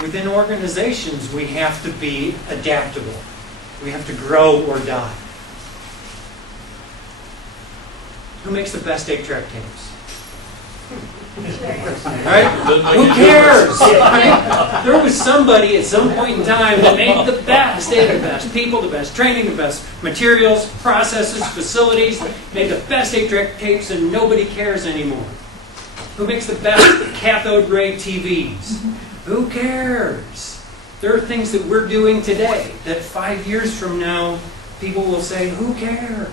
Within organizations, we have to be adaptable. We have to grow or die. Who makes the best 8-track tapes? Right? Who cares? Right? There was somebody at some point in time that made the best. They had the best people, the best training, the best materials, processes, facilities, made the best 8-track tapes, and nobody cares anymore. Who makes the best cathode ray TVs? Who cares? There are things that we're doing today that 5 years from now, people will say, who cares?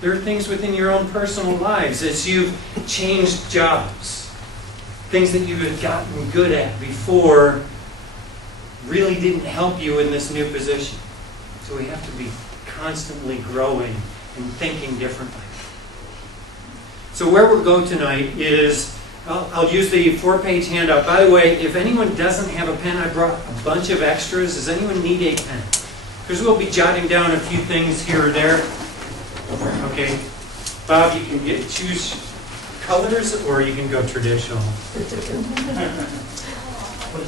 There are things within your own personal lives as you've changed jobs. Things that you had gotten good at before really didn't help you in this new position. So we have to be constantly growing and thinking differently. So where we'll go tonight is, I'll use the 4-page handout. By the way, if anyone doesn't have a pen, I brought a bunch of extras. Does anyone need a pen? Because we'll be jotting down a few things here or there. Okay. Bob, you can choose colors or you can go traditional.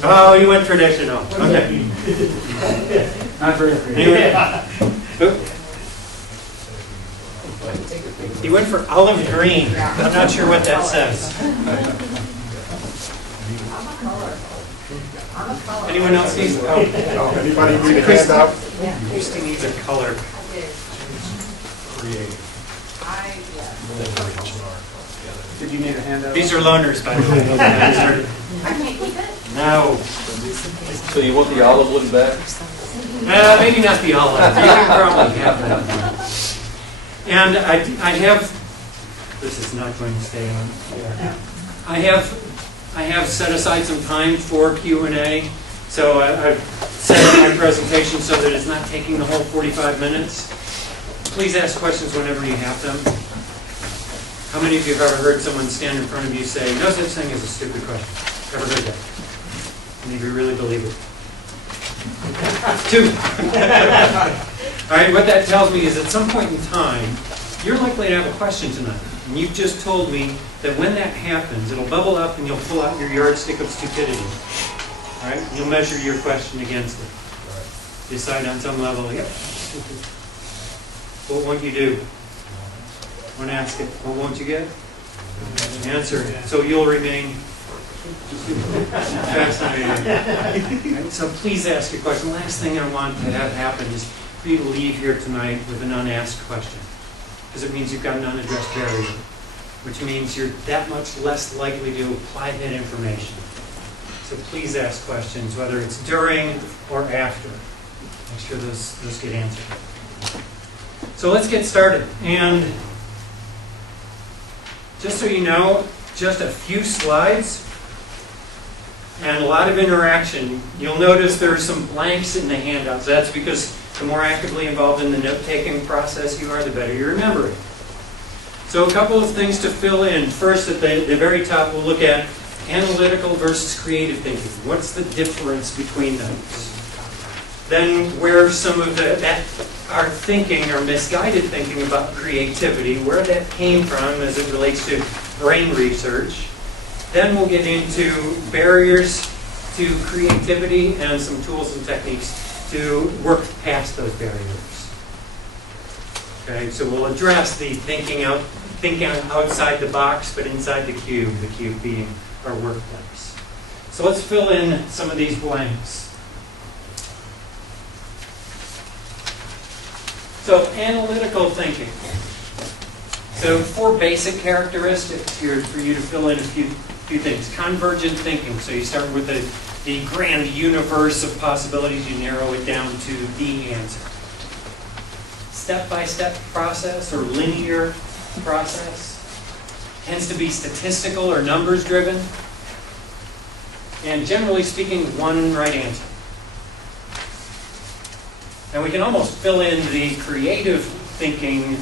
Oh, you went traditional. Okay. Not very creative. He went for olive green. I'm not sure what that says. Anyone else needs? Anybody need a handout? Christy needs a color. Did you need a handout? These are loaners, by the way. No. So you want the olive one back? Maybe not the olive. You can probably have that. And I have, this is not going to stay on. I have set aside some time for Q&A. So I've set up my presentation so that it's not taking the whole 45 minutes. Please ask questions whenever you have them. How many of you have ever heard someone stand in front of you say, no such thing as a stupid question? Ever heard that? Any of you really believe it? 2. All right, what that tells me is at some point in time, you're likely to have a question tonight. And you've just told me that when that happens, it'll bubble up and you'll pull out your yardstick of stupidity. All right? You'll measure your question against it. Decide on some level, yep, stupid. What won't you do? When asked it, what won't you get? Answer. So you'll remain fascinated. Right? So please ask a question. Last thing I want to have happen is for you to leave here tonight with an unasked question. Because it means you've got an unaddressed barrier. Which means you're that much less likely to apply that information. So please ask questions, whether it's during or after. Make sure those get answered. So let's get started. And just so you know, just a few slides and a lot of interaction. You'll notice there are some blanks in the handouts. That's because the more actively involved in the note-taking process you are, the better you remember it. So a couple of things to fill in. First, at the very top, we'll look at analytical versus creative thinking. What's the difference between those? Then where some of our thinking, our misguided thinking about creativity, where that came from as it relates to brain research. Then we'll get into barriers to creativity and some tools and techniques to work past those barriers. Okay, so we'll address the thinking outside the box, but inside the cube being our workplace. So let's fill in some of these blanks. So analytical thinking. So 4 basic characteristics here for you to fill in a few things. Convergent thinking. So you start with the grand universe of possibilities. You narrow it down to the answer. Step-by-step process or linear process. Tends to be statistical or numbers driven. And generally speaking, one right answer. And we can almost fill in the creative thinking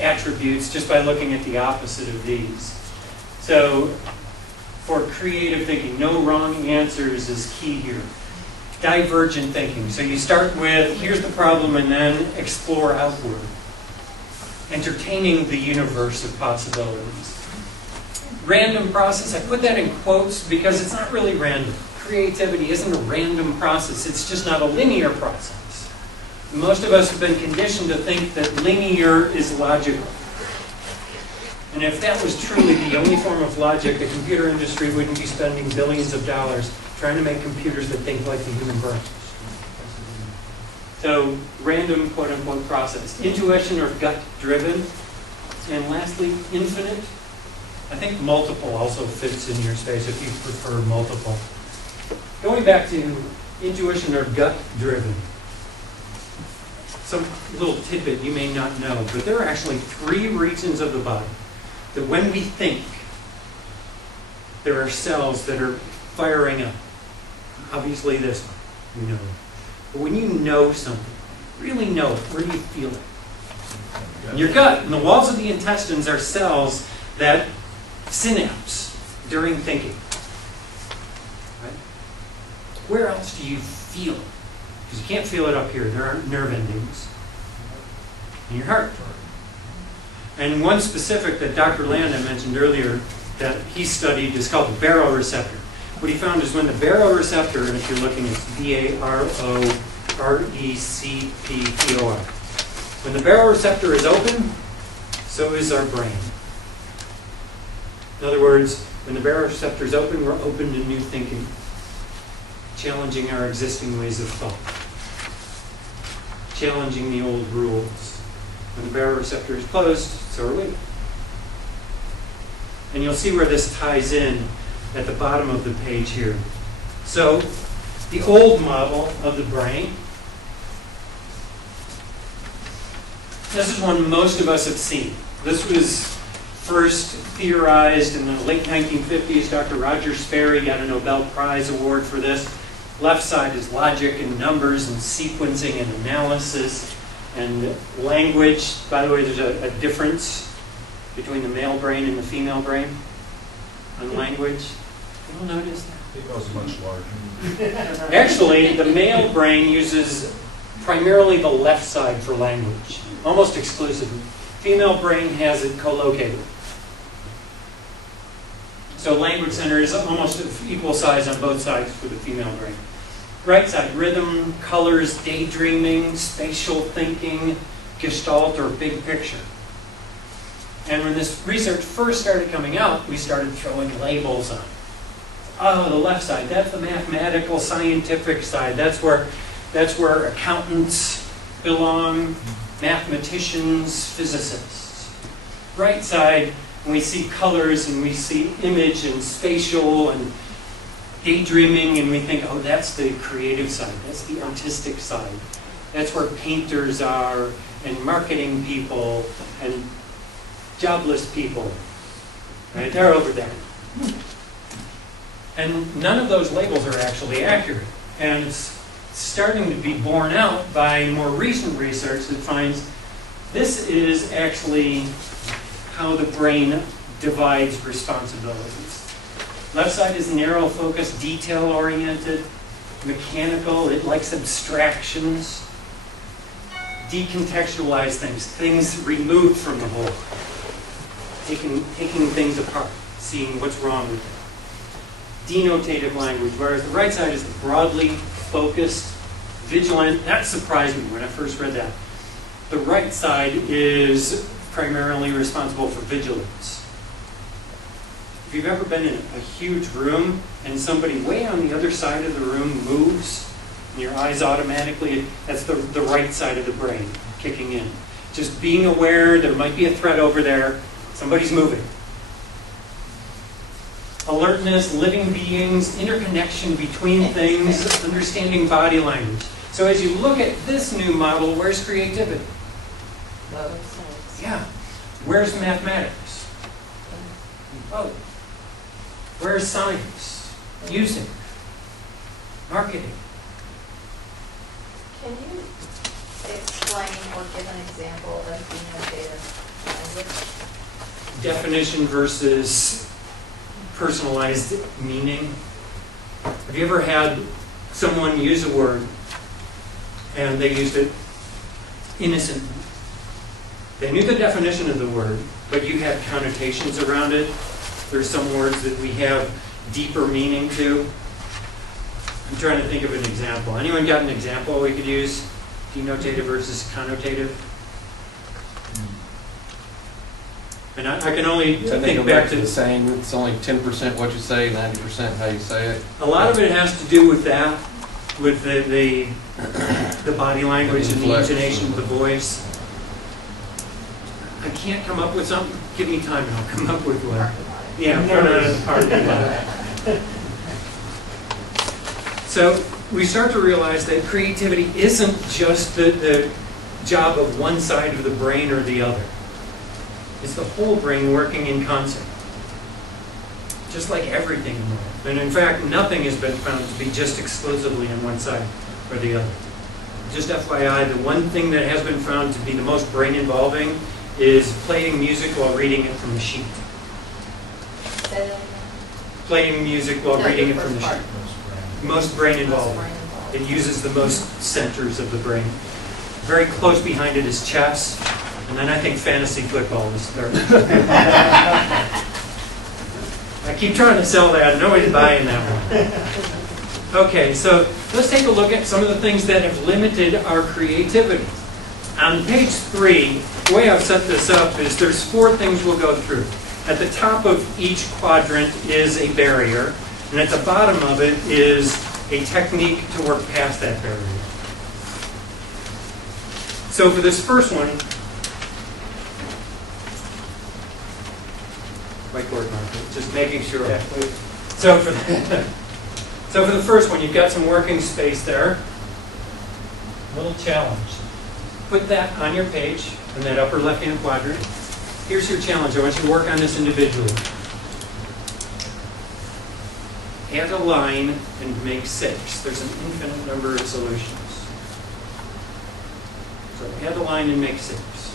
attributes just by looking at the opposite of these. So for creative thinking, no wrong answers is key here. Divergent thinking. So you start with, here's the problem, and then explore outward. Entertaining the universe of possibilities. Random process, I put that in quotes because it's not really random. Creativity isn't a random process, it's just not a linear process. Most of us have been conditioned to think that linear is logical. And if that was truly the only form of logic, the computer industry wouldn't be spending billions of dollars trying to make computers that think like the human brain. So, random quote-unquote process. Intuition or gut-driven. And lastly, infinite. I think multiple also fits in your space if you prefer multiple. Going back to intuition or gut-driven. Some little tidbit you may not know, but there are actually 3 regions of the body that when we think, there are cells that are firing up. Obviously this one, you know. But when you know something, really know it, where do you feel it? In your gut. And the walls of the intestines are cells that synapse during thinking. Right? Where else do you feel it? Because you can't feel it up here. There aren't nerve endings. In your heart. And one specific that Dr. Landon mentioned earlier that he studied is called the baroreceptor. What he found is when the baroreceptor, and if you're looking, it's B-A-R-O-R-E-C-P-T-O-R. When the baroreceptor is open, so is our brain. In other words, when the baroreceptor is open, we're open to new thinking, challenging our existing ways of thought, challenging the old rules. When the baroreceptor is closed, so are we. And you'll see where this ties in at the bottom of the page here. So, the old model of the brain, this is one most of us have seen. This was first theorized in the late 1950s. Dr. Roger Sperry got a Nobel Prize award for this. Left side is logic and numbers and sequencing and analysis and language. By the way, there's a difference between the male brain and the female brain on language. You'll notice that. Female's much larger. Actually, the male brain uses primarily the left side for language, almost exclusively. Female brain has it co-located. So language center is almost of equal size on both sides for the female brain. Right side, rhythm, colors, daydreaming, spatial thinking, gestalt, or big picture. And when this research first started coming out, we started throwing labels on it. Oh, the left side, that's the mathematical, scientific side. That's where accountants belong, mathematicians, physicists. Right side, when we see colors and we see image and spatial and daydreaming, and we think, oh, that's the creative side, that's the artistic side. That's where painters are, and marketing people, and jobless people. Right? They're over there. And none of those labels are actually accurate. And it's starting to be borne out by more recent research that finds this is actually how the brain divides responsibilities. Left side is narrow focused, detail-oriented, mechanical, it likes abstractions, decontextualize things removed from the whole, taking things apart, seeing what's wrong with it. Denotative language, whereas the right side is broadly focused, vigilant. That surprised me when I first read that. The right side is primarily responsible for vigilance. If you've ever been in a huge room and somebody way on the other side of the room moves, and your eyes automatically, that's the right side of the brain kicking in. Just being aware there might be a threat over there, somebody's moving. Alertness, living beings, interconnection between things, understanding body language. So as you look at this new model, where's creativity? Yeah. Where's mathematics? Oh. Where's science? Music? Marketing? Can you explain or give an example of denotative language? Definition versus personalized meaning. Have you ever had someone use a word and they used it innocently? They knew the definition of the word, but you had connotations around it There's some words that we have deeper meaning to. I'm trying to think of an example. Anyone got an example we could use? Denotative versus connotative? And I can only think back to the saying, it's only 10% what you say, 90% how you say it. a lot of it has to do with that, with the body language and the intonation of the voice. I can't come up with something. Give me time and I'll come up with one. Yeah, put it in the parking lot. So we start to realize that creativity isn't just the job of one side of the brain or the other. It's the whole brain working in concert. Just like everything in life. And in fact, nothing has been found to be just exclusively on one side or the other. Just FYI, the one thing that has been found to be the most brain involving is playing music while reading it from the sheet. Say that again. Playing music while No, reading the it from the first sheet. part. Most brain Most involving. brain involved. It uses the most centers of the brain. Very close behind it is chess, and then I think fantasy football is third. I keep trying to sell that, nobody's buying that one. Okay, so let's take a look at some of the things that have limited our creativity. On page 3, the way I've set this up is there's 4 things we'll go through. At the top of each quadrant is a barrier, and at the bottom of it is a technique to work past that barrier. So for this first one, whiteboard marker, just making sure. So for the first one, you've got some working space there. Little challenge. Put that on your page in that upper left-hand quadrant. Here's your challenge. I want you to work on this individually. Add a line and make 6. There's an infinite number of solutions. So add a line and make 6.